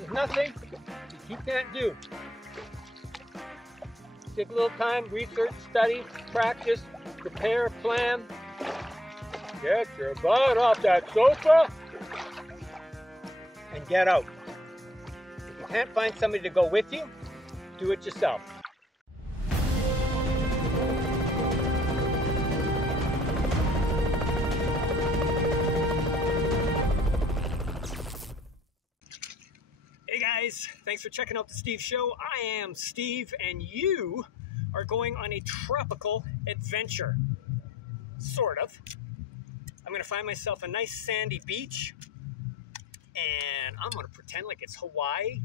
There's nothing you can't do. Take a little time, research, study, practice, prepare, plan. Get your butt off that sofa and get out. If you can't find somebody to go with you, do it yourself. Hey guys, thanks for checking out the Steve Show. I am Steve and you are going on a tropical adventure. Sort of. I'm gonna find myself a nice sandy beach and I'm gonna pretend like it's Hawaii,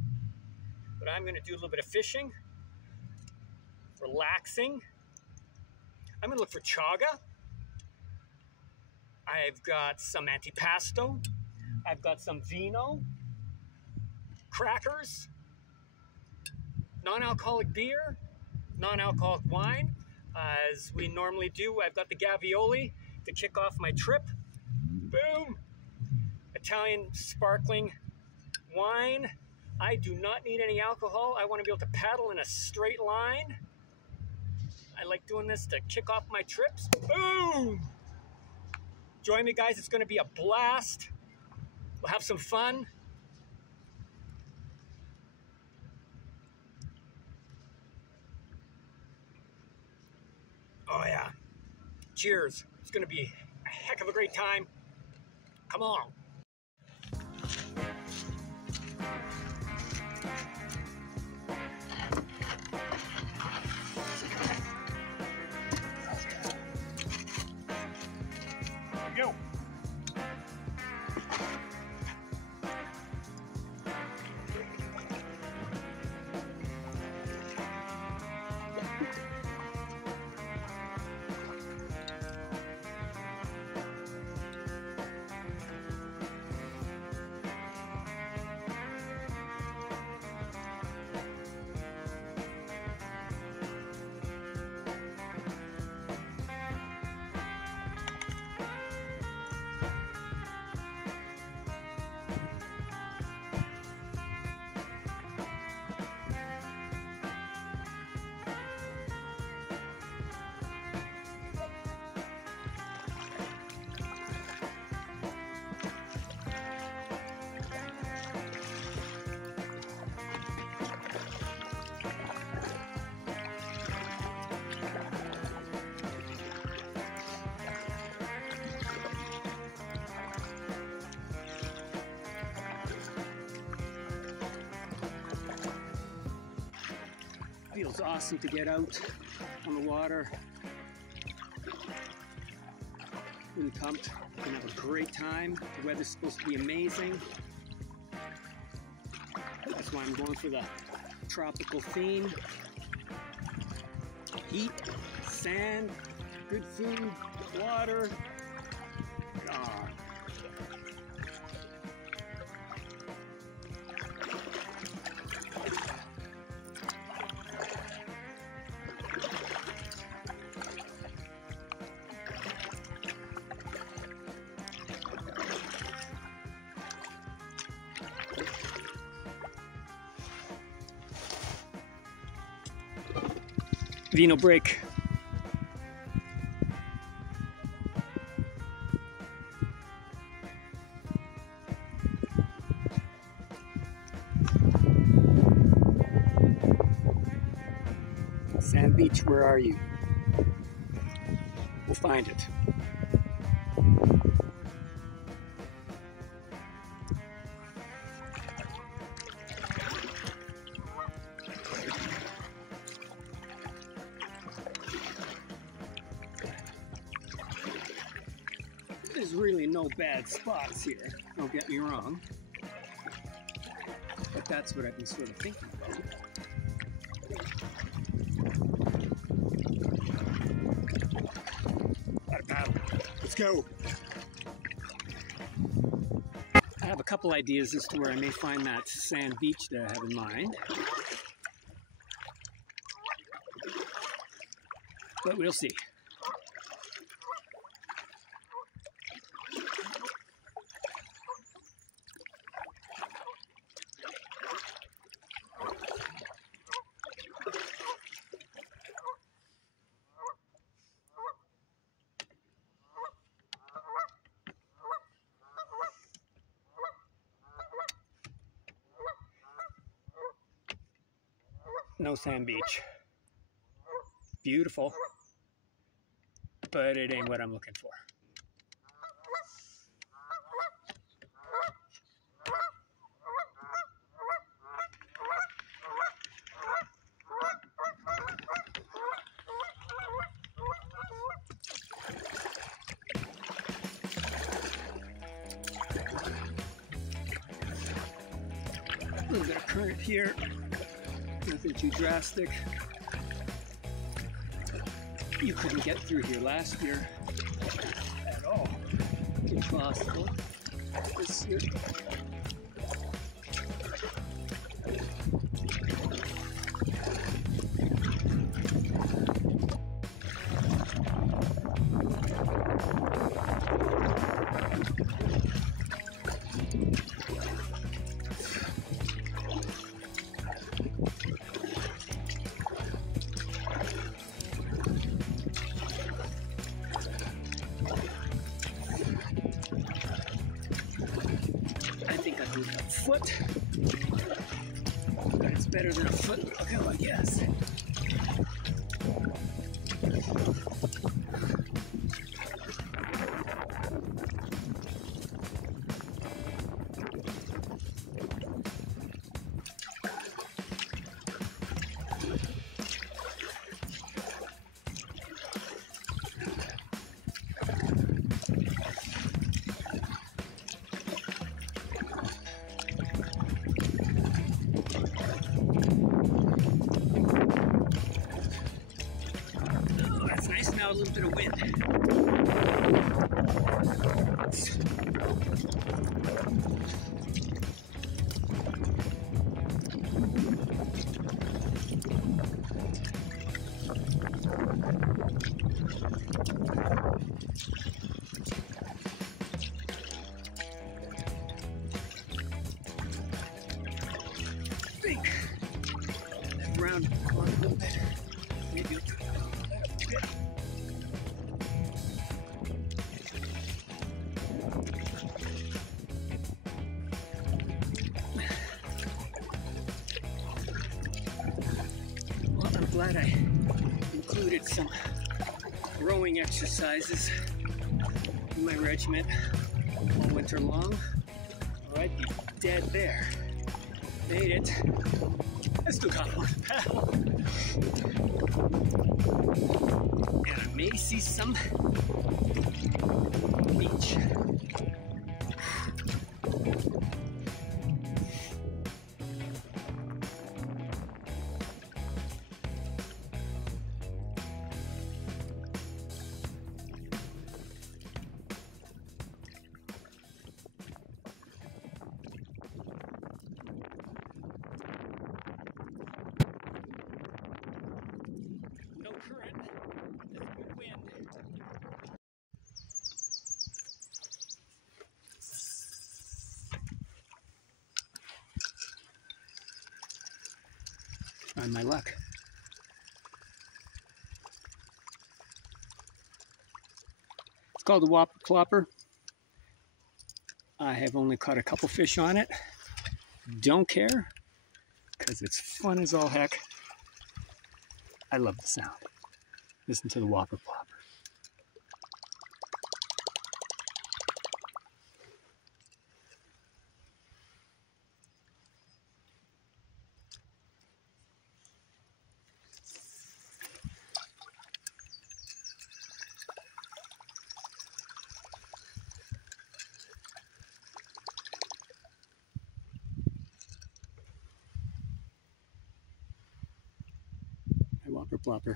but I'm gonna do a little bit of fishing, relaxing. I'm gonna look for chaga. I've got some antipasto. I've got some vino, crackers, non-alcoholic beer, non-alcoholic wine. As we normally do, I've got the gavioli to kick off my trip. Boom! Italian sparkling wine. I do not need any alcohol. I want to be able to paddle in a straight line. I like doing this to kick off my trips. Boom! Join me, guys. It's going to be a blast. We'll have some fun. Oh yeah. Cheers. It's going to be a heck of a great time. Come on. Here we go. Feels awesome to get out on the water. Really pumped. We're gonna have a great time. The weather's supposed to be amazing. That's why I'm going for the tropical theme. Heat, sand, good food, water. Ah. Vino break. Sand Beach, where are you? We'll find it. There's really no bad spots here, don't get me wrong. But that's what I've been sort of thinking about. Got a paddle. Let's go. I have a couple ideas as to where I may find that sand beach that I have in mind. But we'll see. no sand beach. Beautiful, but it ain't what I'm looking for. A little bit of current here, nothing too drastic. You couldn't get through here last year at all. Impossible. This year. I think I moved a foot, but it's better than a foot ago, I guess. A little bit of wind. I think that round a little bit. Maybe glad I included some rowing exercises in my regiment all winter long, or I'd be dead there. Made it. I still got one paddle. And I may see some beach. Current, good wind. Try my luck. It's called a whopper plopper. I have only caught a couple fish on it. Don't care, because it's fun as all heck. I love the sound. Listen to the whopper plopper. My whopper plopper.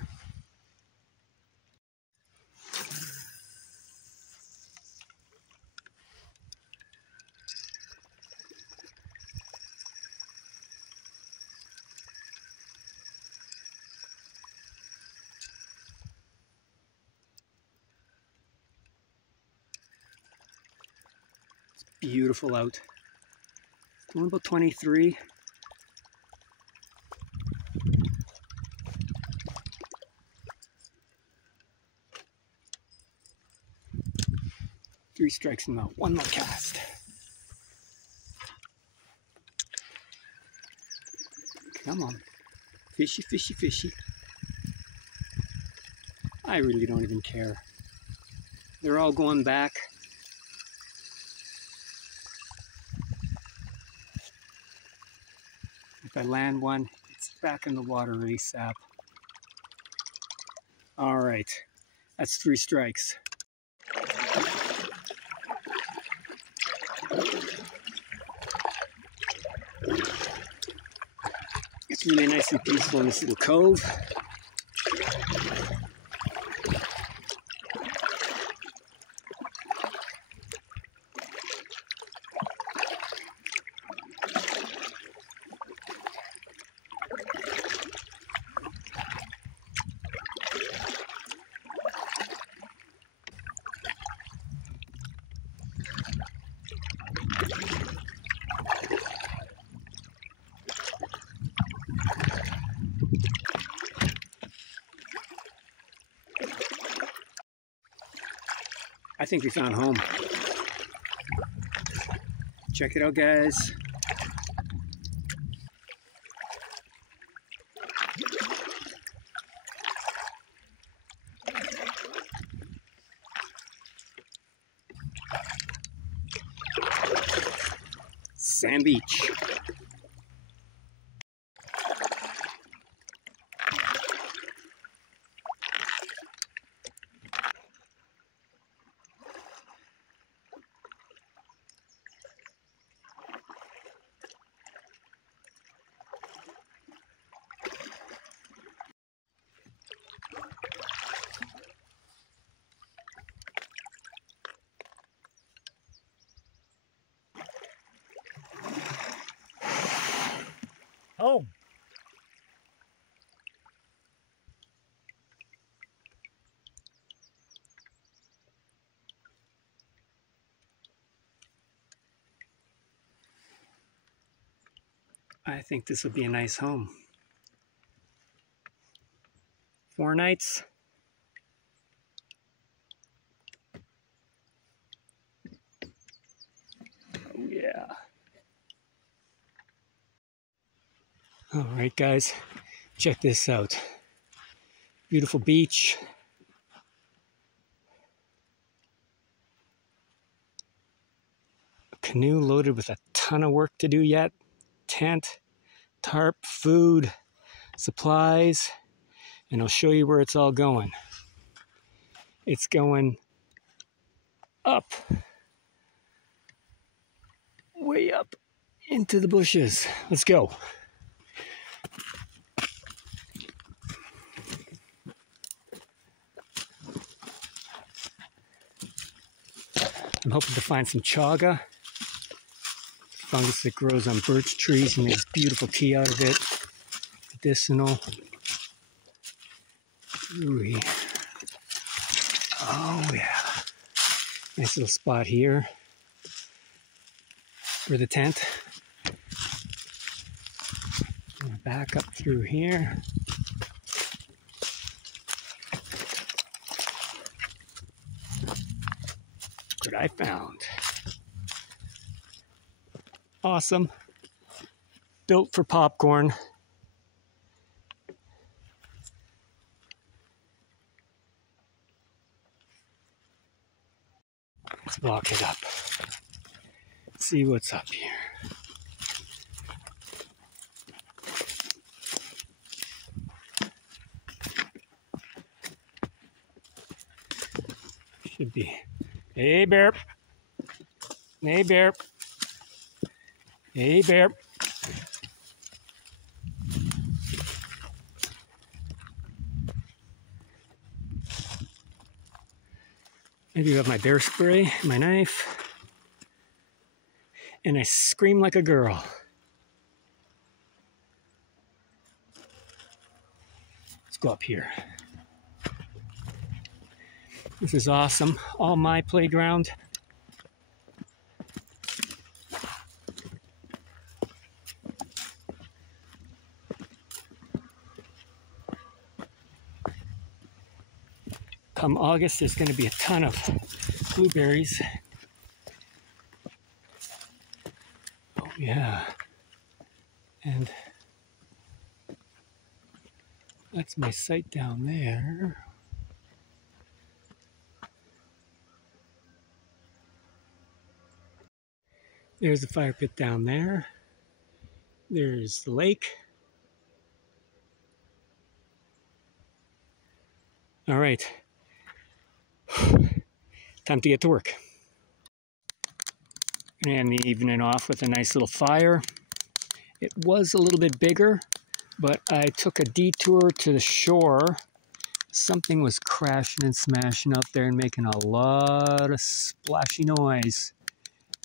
Beautiful out. It's only about 23. Three strikes and out. One more cast. Come on. Fishy, fishy, fishy. I really don't even care. They're all going back. If I land one, it's back in the water ASAP. All right, that's 3 strikes. It's really nice and peaceful in this little cove. I think we found home. Check it out, guys. Sand Beach. Oh. I think this would be a nice home. 4 nights. Oh yeah. All right, guys, check this out. Beautiful beach. A canoe loaded with a ton of work to do yet. Tent, tarp, food, supplies, and I'll show you where it's all going. It's going up, way up into the bushes. Let's go. I'm hoping to find some chaga, fungus that grows on birch trees and makes beautiful tea out of it. Medicinal. Ooh. Oh yeah. Nice little spot here for the tent. Back up through here. What I found. Awesome. Built for popcorn. Let's block it up. See what's up here. Should be. Hey, bear. Hey, bear. Hey, bear. I do have my bear spray, my knife, and I scream like a girl. Let's go up here. This is awesome. All my playground. Come August, there's going to be a ton of blueberries. Oh yeah. And That's my site down there. There's the fire pit down there. There's the lake. All right. Time to get to work. And the evening off with a nice little fire. It was a little bit bigger, but I took a detour to the shore. Something was crashing and smashing up there and making a lot of splashy noise.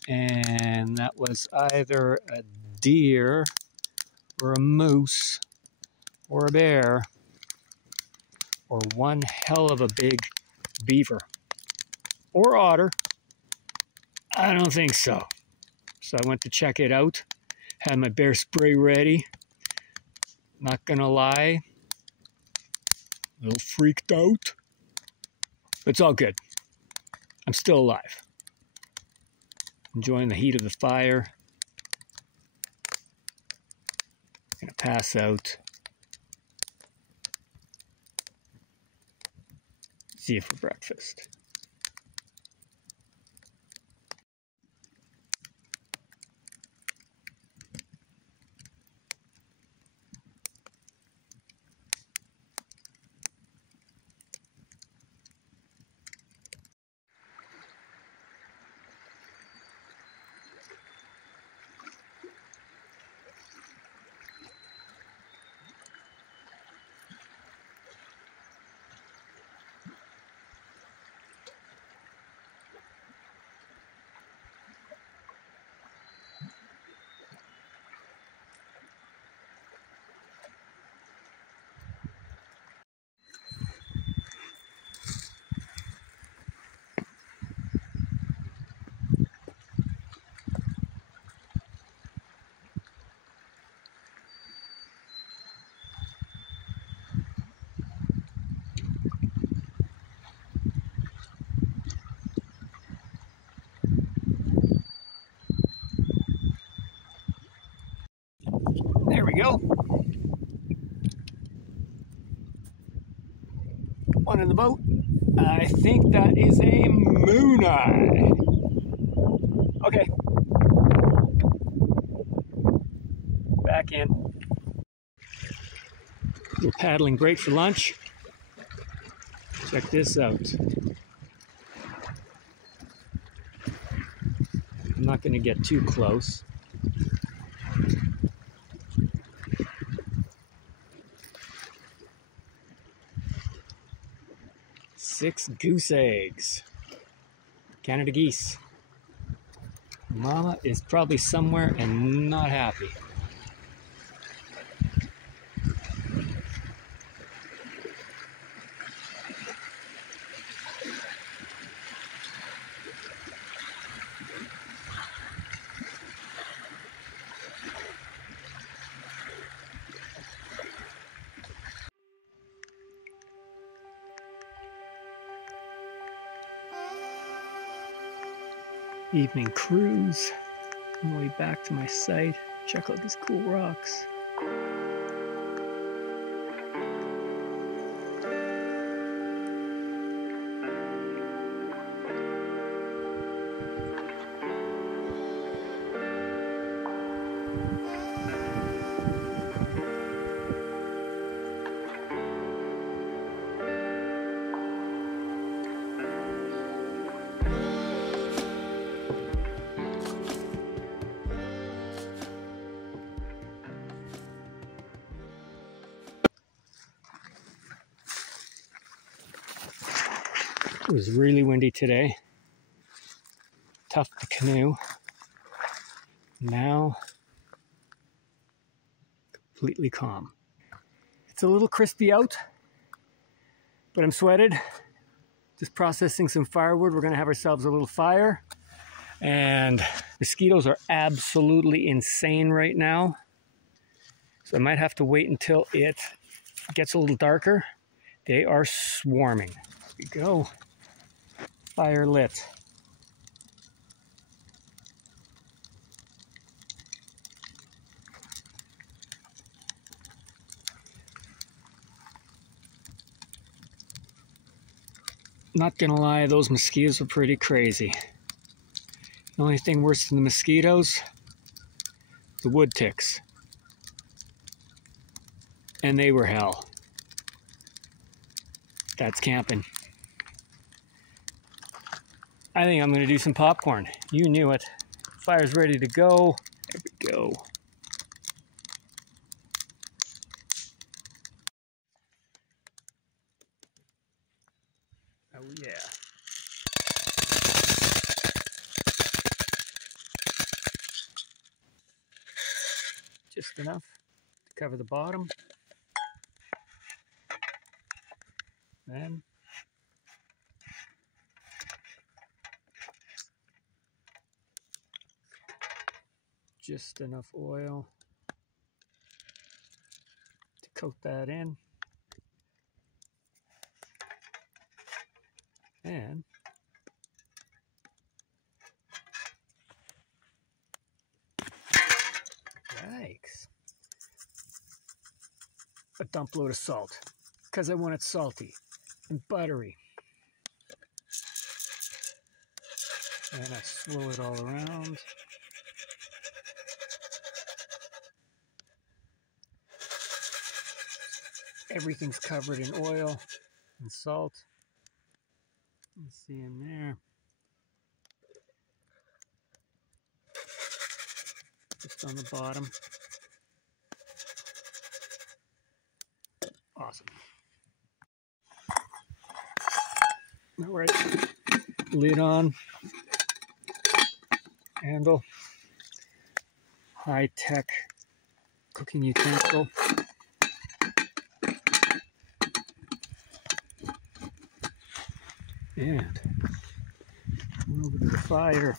And that was either a deer or a moose or a bear or one hell of a big beaver or otter. I don't think so. So I went to check it out. Had my bear spray ready. Not gonna lie, a little freaked out. But it's all good. I'm still alive. Enjoying the heat of the fire. Gonna pass out. See you for breakfast. There we go. One in the boat. I think that is a moon eye. Okay. Back in. Little paddling break for lunch. Check this out. I'm not going to get too close. Six goose eggs. Canada geese. Mama is probably somewhere and not happy. Evening cruise. On the way back to my site. Check out these cool rocks. It was really windy today. Tough to canoe. Now, completely calm. It's a little crispy out, but I'm sweated. Just processing some firewood. We're gonna have ourselves a little fire. And mosquitoes are absolutely insane right now. So I might have to wait until it gets a little darker. They are swarming. Here we go. Fire lit. Not gonna lie, those mosquitoes were pretty crazy. The only thing worse than the mosquitoes, the wood ticks. And they were hell. That's camping. I think I'm gonna do some popcorn. You knew it. Fire's ready to go. There we go. Oh yeah. Just enough to cover the bottom. Then just enough oil to coat that in. And yikes. A dump load of salt because I want it salty and buttery. And I swirl it all around. Everything's covered in oil and salt. Let's see in there. Just on the bottom. Awesome. All right, lid on, handle, high-tech cooking utensil. And over to the fire.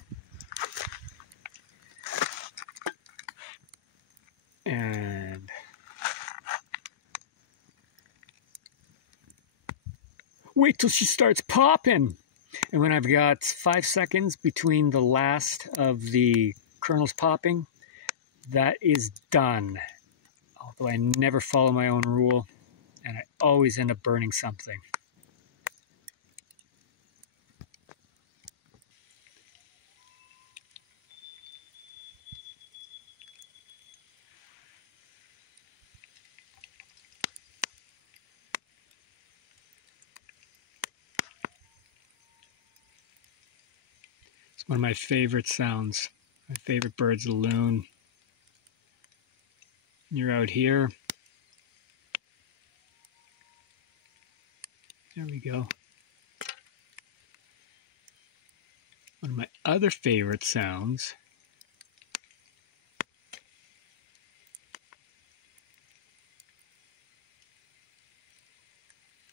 And wait till she starts popping. And when I've got 5 seconds between the last of the kernels popping, that is done. Although I never follow my own rule, and I always end up burning something. It's one of my favorite sounds. My favorite bird's a loon. You're out here. There we go. One of my other favorite sounds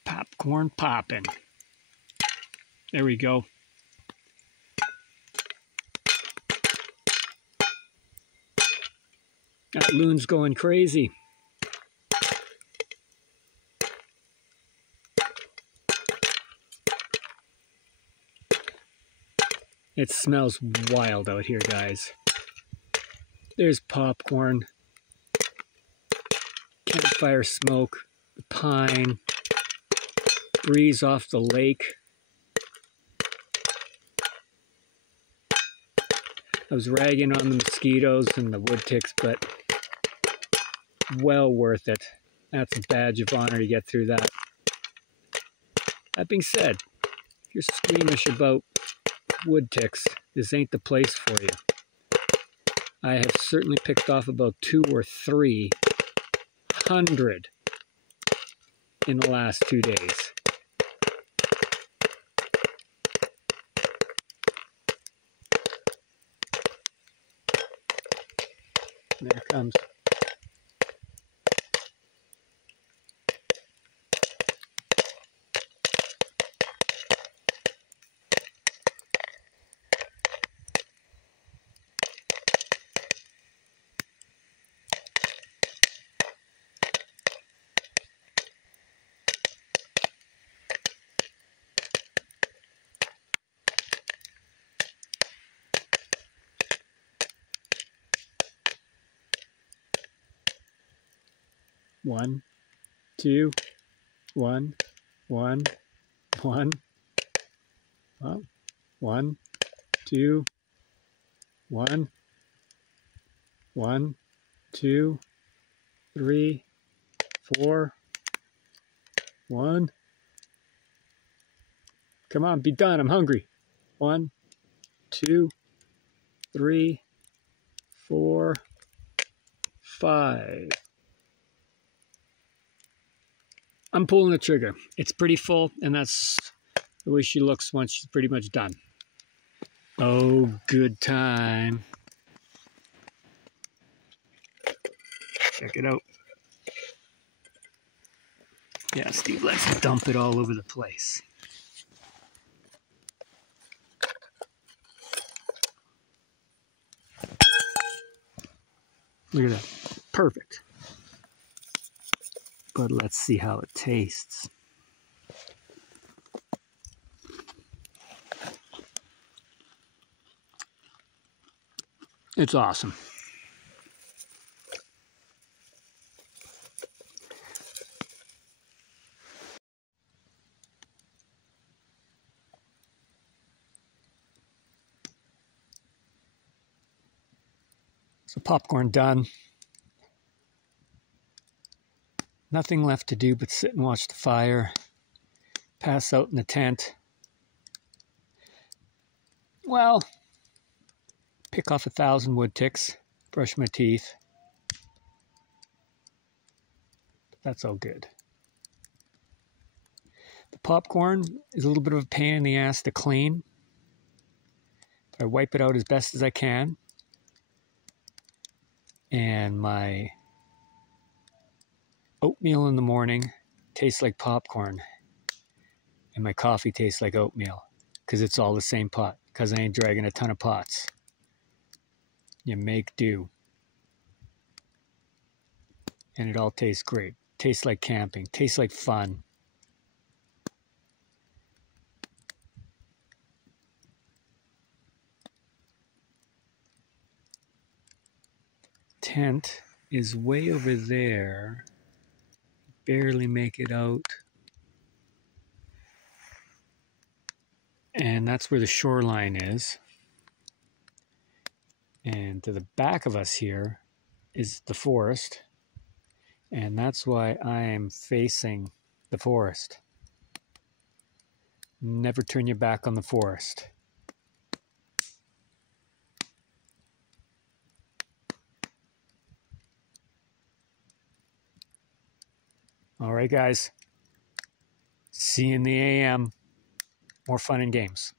popcorn popping. There we go. That loon's going crazy. It smells wild out here, guys. There's popcorn, campfire smoke, the pine, breeze off the lake. I was ragging on the mosquitoes and the wood ticks, but well worth it. That's a badge of honor to get through that. That being said, if you're squeamish about wood ticks, this ain't the place for you. I have certainly picked off about 200 or 300 in the last 2 days. There it comes. One, two, one, one, one. 1, 2, 1, 1, 2, 3, 4, 1. Come on, be done. I'm hungry. 1, 2, 3, 4, 5. I'm pulling the trigger. It's pretty full, and that's the way she looks once she's pretty much done. Oh, good time. Check it out. Yeah, Steve likes to dump it all over the place. Look at that. Perfect. But let's see how it tastes. It's awesome. So popcorn done. Nothing left to do but sit and watch the fire, pass out in the tent. Well, pick off 1,000 wood ticks, brush my teeth. That's all good. The popcorn is a little bit of a pain in the ass to clean. I wipe it out as best as I can. And my oatmeal in the morning tastes like popcorn. And my coffee tastes like oatmeal. Because it's all the same pot. Because I ain't dragging a ton of pots. You make do. And it all tastes great. Tastes like camping. Tastes like fun. Tent is way over there. Barely make it out. And that's where the shoreline is. And to the back of us here is the forest. And that's why I am facing the forest. Never turn your back on the forest. All right, guys. See you in the AM. More fun and games.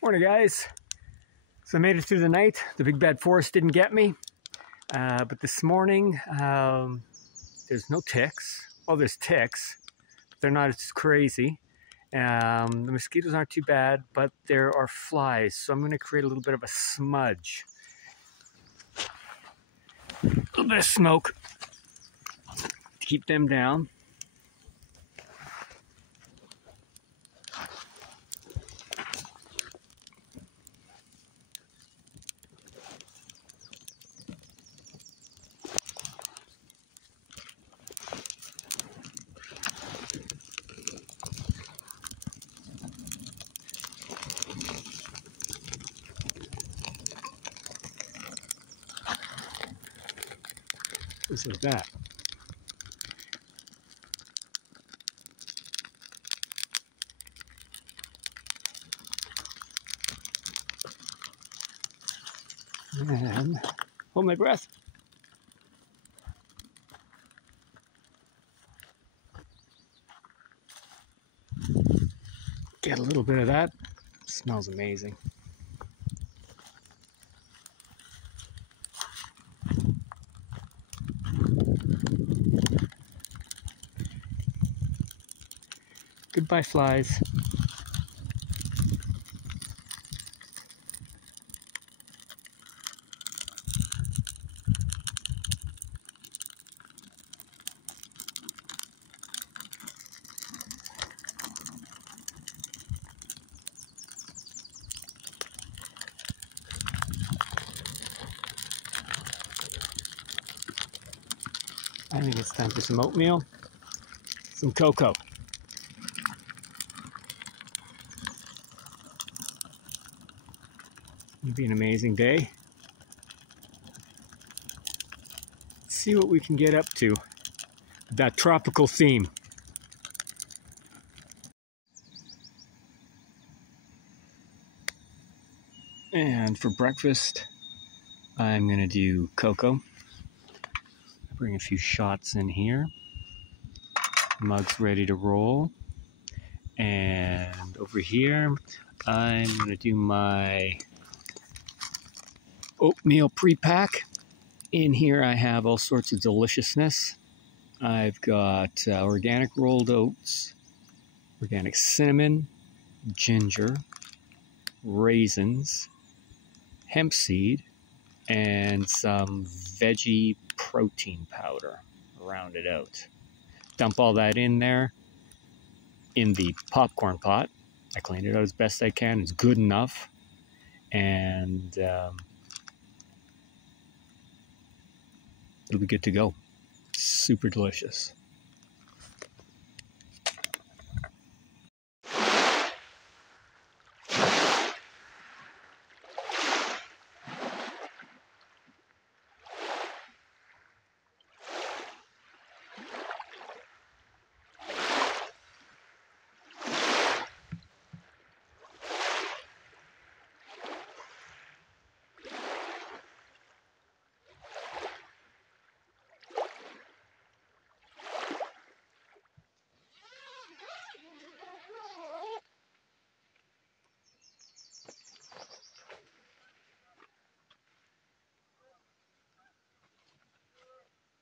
Morning, guys. So I made it through the night. The big bad forest didn't get me. But this morning, there's no ticks. Well, there's ticks. But they're not as crazy. The mosquitoes aren't too bad, but there are flies. So I'm going to create a little bit of a smudge. A little bit of smoke to keep them down. Just like that. And hold my breath. Get a little bit of that. It smells amazing. Goodbye, flies. I think it's time for some oatmeal, some cocoa. It'll be an amazing day. Let's see what we can get up to. That tropical theme. And for breakfast, I'm gonna do cocoa. Bring a few shots in here. Mug's ready to roll. And over here, I'm gonna do my oatmeal pre-pack. In here I have all sorts of deliciousness. I've got organic rolled oats, organic cinnamon, ginger, raisins, hemp seed, and some veggie protein powder. Round it out. Dump all that in there in the popcorn pot. I cleaned it out as best I can. It's good enough. And it'll be good to go. Super delicious.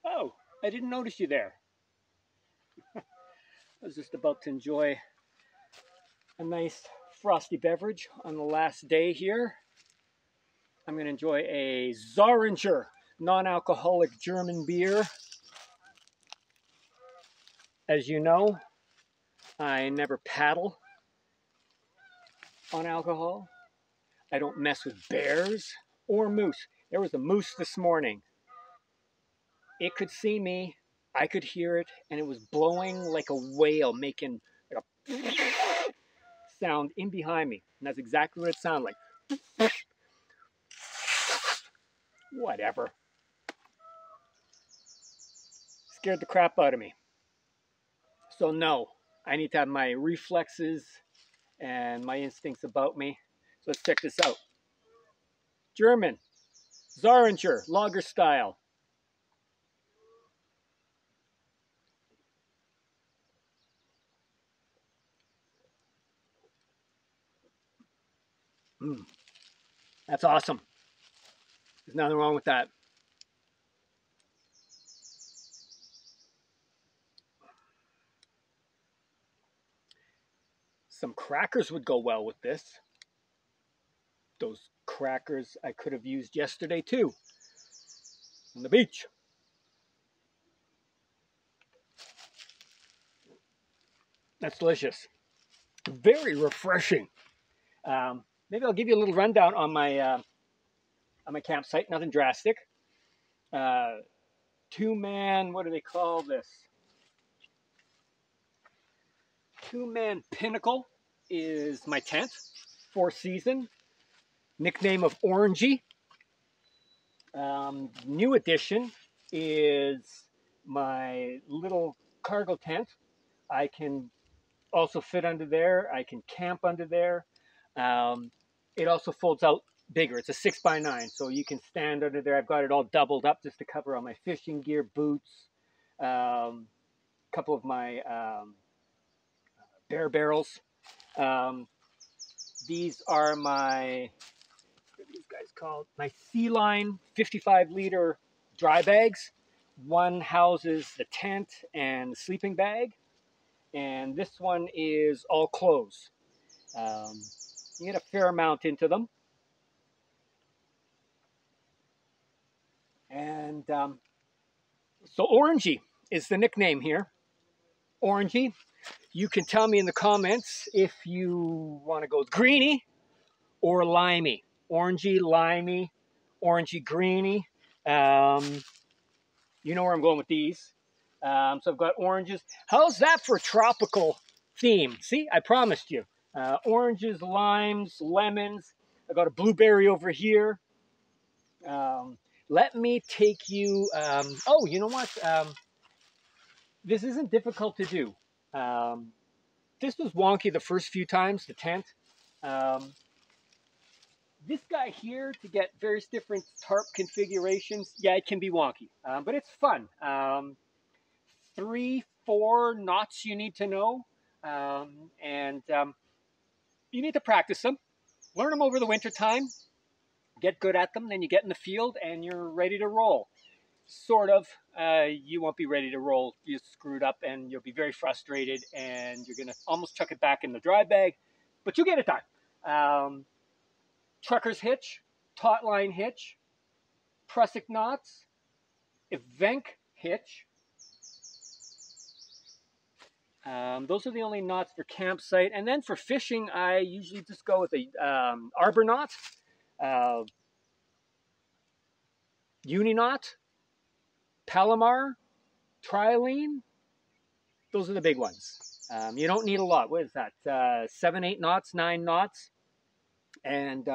Oh, I didn't notice you there. I was just about to enjoy a nice frosty beverage on the last day here. I'm going to enjoy a Sorta non-alcoholic German beer. As you know, I never paddle on alcohol. I don't mess with bears or moose. There was a moose this morning. It could see me, I could hear it, and it was blowing like a whale, making like a sound in behind me. And that's exactly what it sounded like. Whatever. Scared the crap out of me. So no, I need to have my reflexes and my instincts about me. So let's check this out. German, Sorta, lager style. That's awesome. There's nothing wrong with that. Some crackers would go well with this. Those crackers I could have used yesterday too, on the beach. That's delicious. Very refreshing. Maybe I'll give you a little rundown on my campsite. Nothing drastic. Two-man, what do they call this? Two-man pinnacle is my tent. Four-season. Nickname of Orangey. New addition is my little cargo tent. I can also fit under there. I can camp under there. It also folds out bigger. It's a 6x9, so you can stand under there. I've got it all doubled up just to cover all my fishing gear, boots, a couple of my bear barrels. These are my, what are these guys called? My Sea Line 55-liter dry bags. One houses the tent and the sleeping bag, and this one is all clothes. You get a fair amount into them. And so Orangey is the nickname here. Orangey. You can tell me in the comments if you want to go greeny or limey. Orangey, limey, orangey, greeny. You know where I'm going with these. So I've got oranges. How's that for a tropical theme? See, I promised you. Oranges, limes, lemons. I got a blueberry over here. Let me take you. Oh, you know what? This isn't difficult to do. Um, this was wonky the first few times, the tent. Um, this guy here, to get various different tarp configurations, yeah, it can be wonky, but it's fun. 3, 4 knots you need to know, and you need to practice them, learn them over the winter time, get good at them, then you get in the field and you're ready to roll. Sort of. You won't be ready to roll. You screwed up and you'll be very frustrated and you're going to almost chuck it back in the dry bag, but you get it done. Trucker's hitch, taut line hitch, prusik knots, evenk hitch. Those are the only knots for campsite. And then for fishing, I usually just go with a arbor knot, uni knot, Palomar, trialine. Those are the big ones. You don't need a lot. What is that? 7, 8 knots, 9 knots. And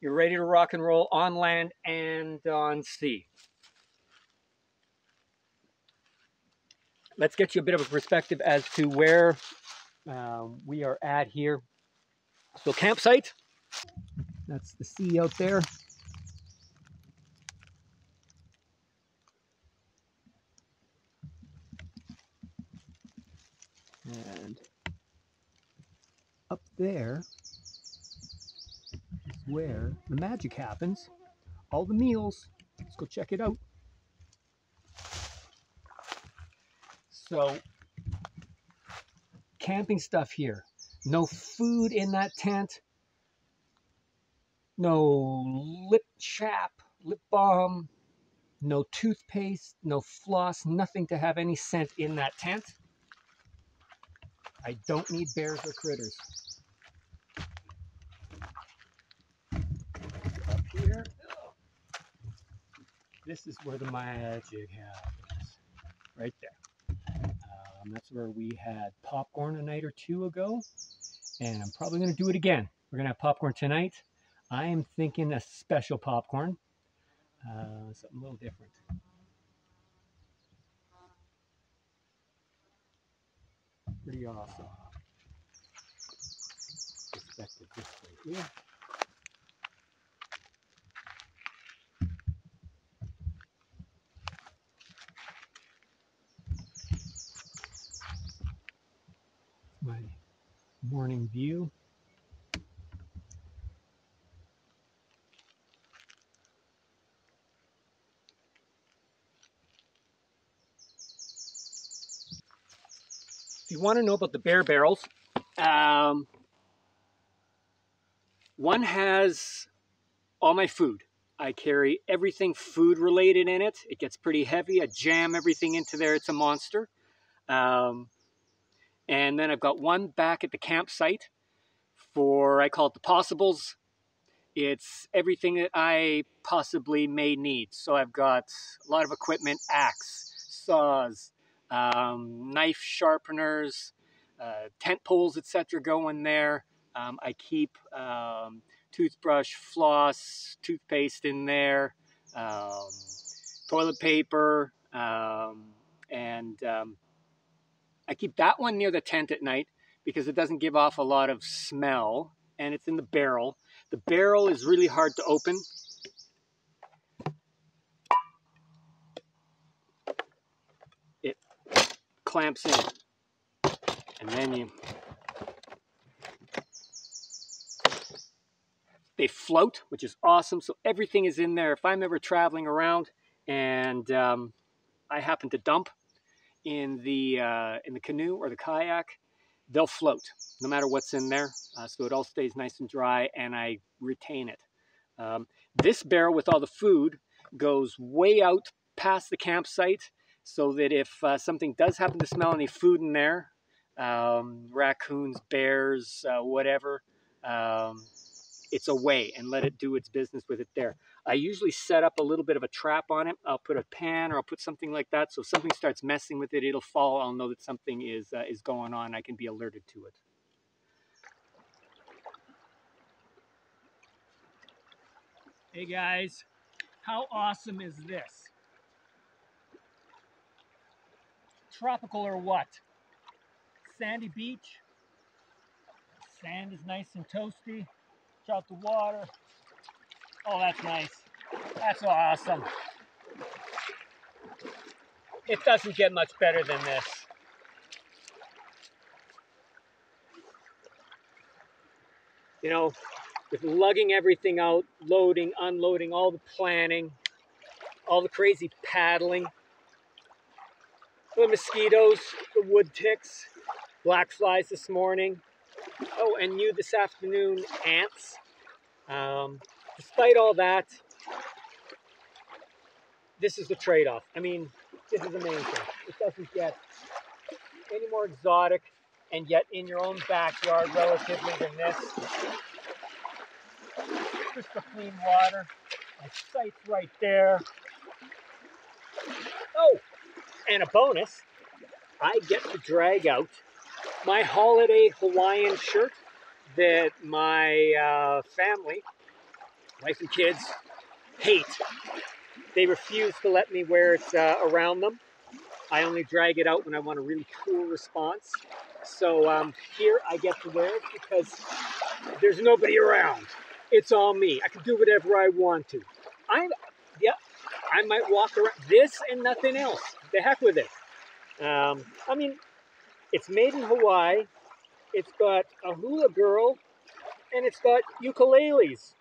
you're ready to rock and roll on land and on sea. Let's get you a bit of a perspective as to where we are at here. So campsite, that's the sea out there. And up there is where the magic happens. All the meals. Let's go check it out. So, camping stuff here. No food in that tent. No lip chap, lip balm, no toothpaste, no floss, nothing to have any scent in that tent. I don't need bears or critters. Up here, this is where the magic happens. Right there. That's where we had popcorn a night or two ago. And I'm probably going to do it again. We're going to have popcorn tonight. I am thinking a special popcorn. Something a little different. Pretty awesome. Perspective this way here. My morning view. If you want to know about the bear barrels, one has all my food. I carry everything food related in it. It gets pretty heavy. I jam everything into there. It's a monster. And then I've got one back at the campsite for, I call it the possibles. It's everything that I possibly may need. So I've got a lot of equipment, axe, saws, knife sharpeners, tent poles, etc. going there. I keep toothbrush, floss, toothpaste in there, toilet paper, and I keep that one near the tent at night because it doesn't give off a lot of smell, and it's in the barrel. The barrel is really hard to open. It clamps in, and then they float, which is awesome. So everything is in there. If I'm ever traveling around and I happen to dump in the canoe or the kayak, they'll float no matter what's in there. So it all stays nice and dry, and I retain it. This barrel with all the food goes way out past the campsite, so that if something does happen to smell any food in there, raccoons, bears, whatever, it's away and let it do its business with it there. I usually set up a little bit of a trap on it. I'll put a pan or I'll put something like that. So if something starts messing with it, it'll fall. I'll know that something is going on. I can be alerted to it. Hey guys, how awesome is this? Tropical or what? Sandy beach. Sand is nice and toasty. Check out the water. Oh, that's nice. That's awesome. It doesn't get much better than this. You know, with lugging everything out, loading, unloading, all the planning, all the crazy paddling, the mosquitoes, the wood ticks, black flies this morning. Oh, and you this afternoon, ants. Despite all that, this is the trade-off. I mean, this is amazing. It doesn't get any more exotic, and yet in your own backyard relatively than this. Crystal clean water. My site's right there. Oh, and a bonus, I get to drag out my holiday Hawaiian shirt that my family, wife and kids, hate. They refuse to let me wear it around them. I only drag it out when I want a really cool response. So here I get to wear it because there's nobody around. It's all me. I can do whatever I want to. I might walk around this and nothing else. The heck with it. I mean, it's made in Hawaii. It's got a hula girl, and it's got ukuleles.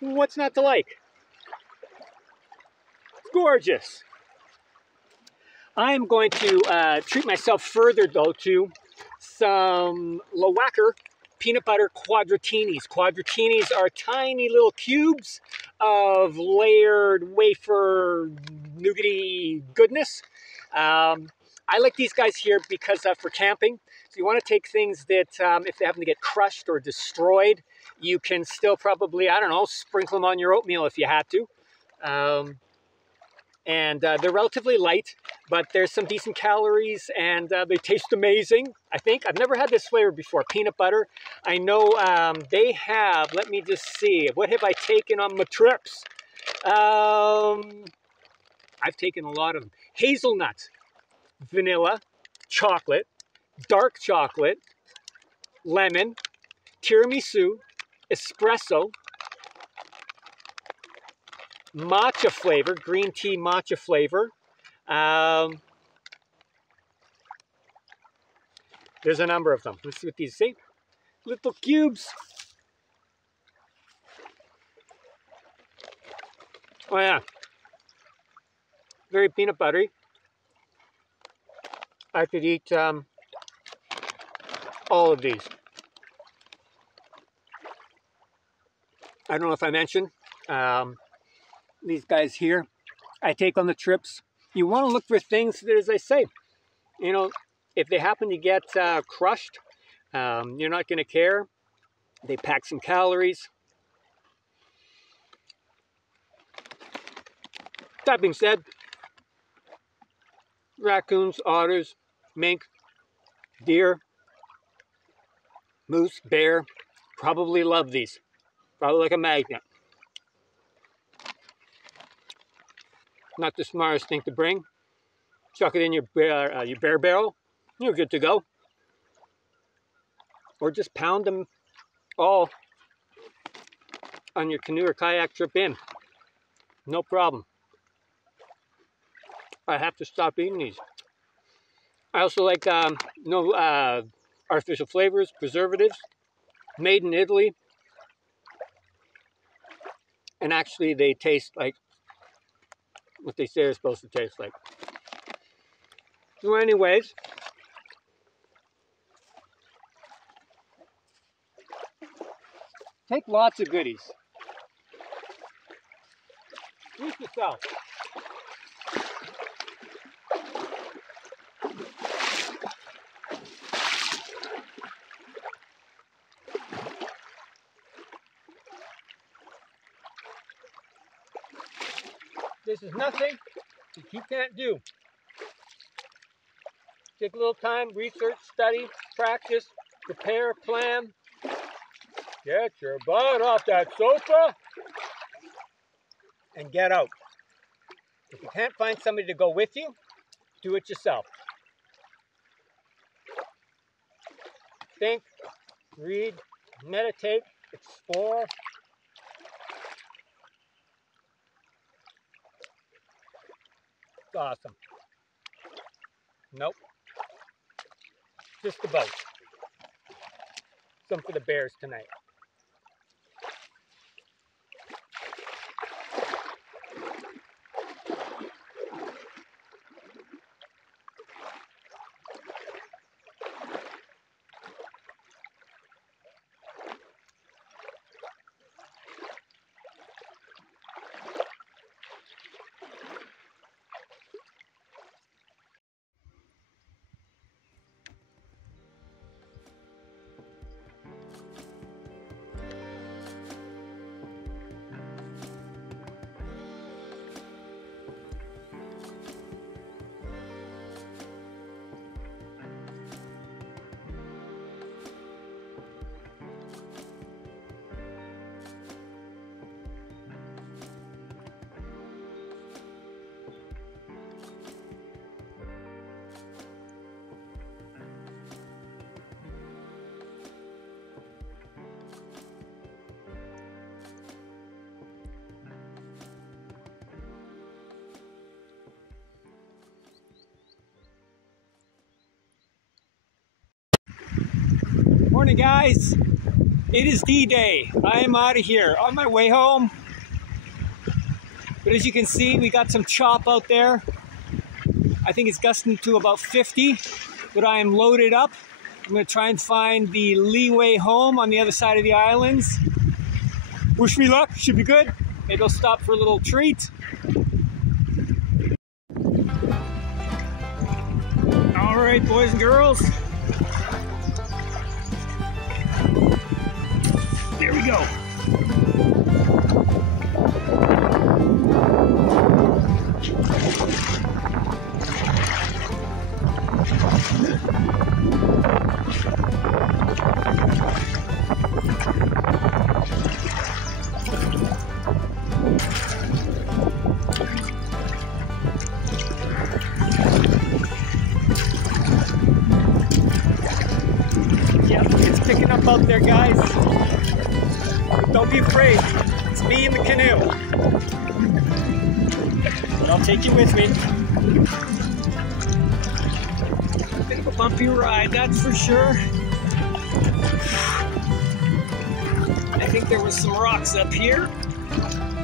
What's not to like? It's gorgeous. I'm going to treat myself further, though, to some Loacker peanut butter quadratinis. Quadratinis are tiny little cubes of layered wafer nougaty goodness. I like these guys here because for camping. So you want to take things that if they happen to get crushed or destroyed, you can still probably, I don't know, sprinkle them on your oatmeal if you had to. And they're relatively light, but there's some decent calories, and they taste amazing, I think. I've never had this flavor before, peanut butter. I know they have, let me just see, what have I taken on my trips? I've taken a lot of them. Hazelnut, vanilla, chocolate, dark chocolate, lemon, tiramisu, espresso, matcha flavor, green tea matcha flavor. There's a number of them. Let's see what these say. Little cubes. Oh yeah. Very peanut buttery. I could eat all of these. I don't know if I mentioned these guys here I take on the trips. You want to look for things that, as I say, you know, if they happen to get crushed, you're not going to care. They pack some calories. That being said, raccoons, otters, mink, deer, moose, bear, probably love these. Probably like a magnet. Not the smartest thing to bring. Chuck it in your bear barrel. You're good to go. Or just pound them all on your canoe or kayak trip in. No problem. I have to stop eating these. I also like no artificial flavors, preservatives, made in Italy. And actually they taste like what they say they're supposed to taste like. So anyways, take lots of goodies. Treat yourself. This is nothing that you can't do. Take a little time, research, study, practice, prepare, plan. Get your butt off that sofa and get out. If you can't find somebody to go with you, do it yourself. Think, read, meditate, explore. It's awesome. Nope. Just the boat. Some for the bears tonight. Morning, guys. It is D-Day. I am out of here on my way home. But as you can see, we got some chop out there. I think it's gusting to about 50, but I am loaded up. I'm going to try and find the leeway home on the other side of the islands. Wish me luck. Should be good. Maybe I'll stop for a little treat. All right, boys and girls. There we go. Yep, it's picking up out there, guys. Don't be afraid. It's me in the canoe. But I'll take you with me. A bit of a bumpy ride, that's for sure. I think there was some rocks up here.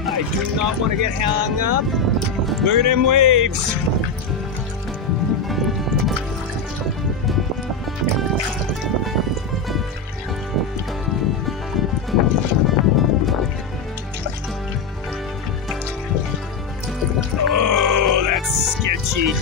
I do not want to get hung up. Look at them waves. Oh, that's sketchy.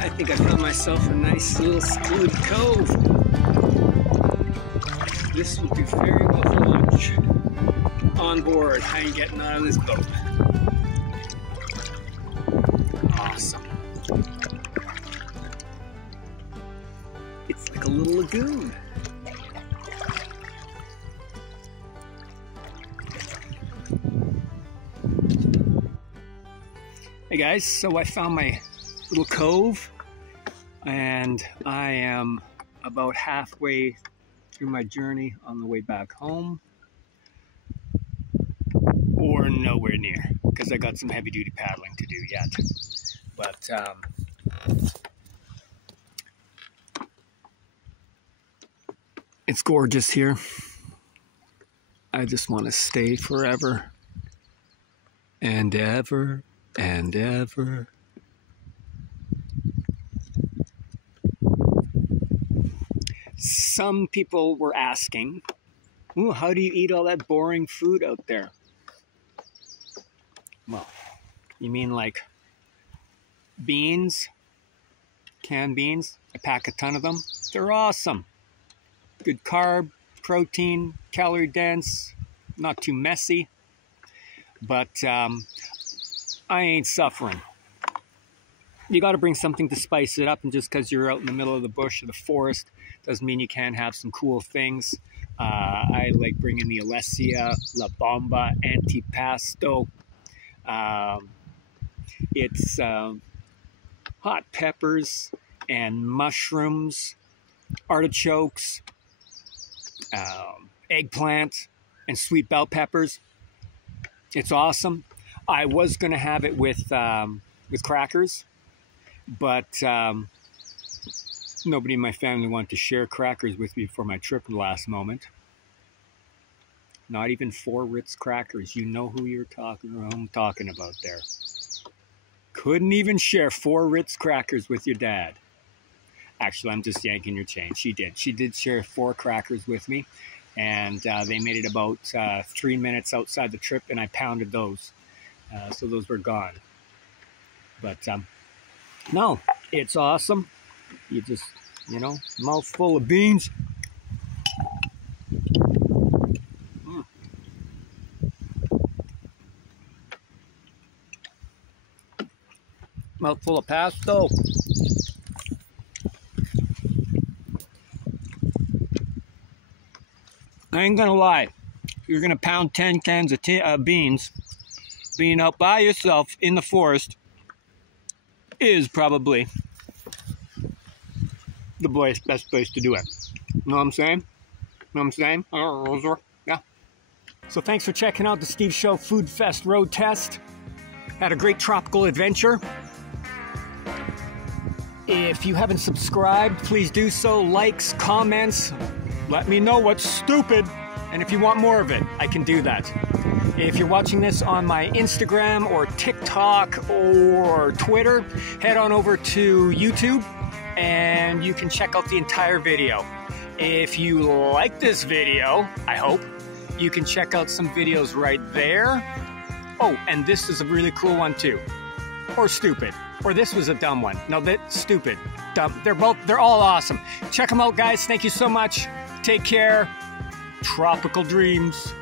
I think I found myself a nice little secluded cove. This will be very well for lunch. On board, how you getting out of this boat? Awesome. It's like a little lagoon. Hey guys, so I found my little cove and I am about halfway through my journey on the way back home. nowhere near, because I got some heavy duty paddling to do yet. But it's gorgeous here. I just want to stay forever and ever and ever. Some people were asking, ooh, how do you eat all that boring food out there? Well, you mean like beans, canned beans? I pack a ton of them. They're awesome. Good carb, protein, calorie dense, not too messy. But I ain't suffering. You got to bring something to spice it up, and just because you're out in the middle of the bush or the forest doesn't mean you can't have some cool things. I like bringing the Alessia La Bomba Antipasto. It's hot peppers and mushrooms, artichokes, eggplant, and sweet bell peppers. It's awesome. I was going to have it with crackers, but nobody in my family wanted to share crackers with me for my trip at the last moment. Not even 4 Ritz crackers. You know who I'm talking about there. Couldn't even share 4 Ritz crackers with your dad. Actually, I'm just yanking your chain. She did. She did share 4 crackers with me, and they made it about 3 minutes outside the trip, and I pounded those. So those were gone. But no, it's awesome. You just, mouthful of beans. Mouthful of pesto. I ain't gonna lie. You're gonna pound 10 cans of beans. Being out by yourself in the forest is probably the best place to do it. Know what I'm saying? Yeah. So thanks for checking out the Steve Show Food Fest Road Test. Had a great tropical adventure. If you haven't subscribed, please do so. Likes, comments, let me know what's stupid. And if you want more of it, I can do that. If you're watching this on my Instagram or TikTok or Twitter, head on over to YouTube and you can check out the entire video. If you like this video, I hope, you can check out some videos right there. Oh, and this is a really cool one too. Or stupid. Or this was a dumb one. No, that's stupid. Dumb. They're all awesome. Check them out, guys. Thank you so much. Take care. Tropical dreams.